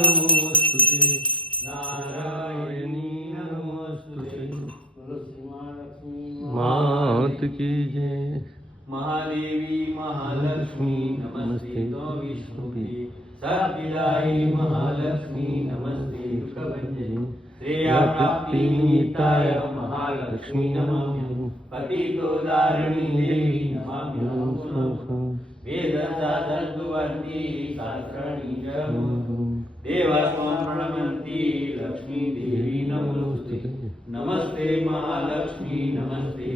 नमोस्तुते नारायणी नमोस्तुते मात की जय महादेवी महालक्ष्मी नमस्ते तो विष्णुपति सद्विदायी महालक्ष्मी नमस्ते दुःखभंजनी श्रेया प्राप्ति निमित्ताय महालक्ष्मी नमामि पतितोदारिणी देवी नमाम्यहम् वेदसाधद्वर्ती शास्त्राणि च देवास्त्वं प्रणमन्ति लक्ष्मी देवी नमोस्तुते नमस्ते महालक्ष्मी नमस्ते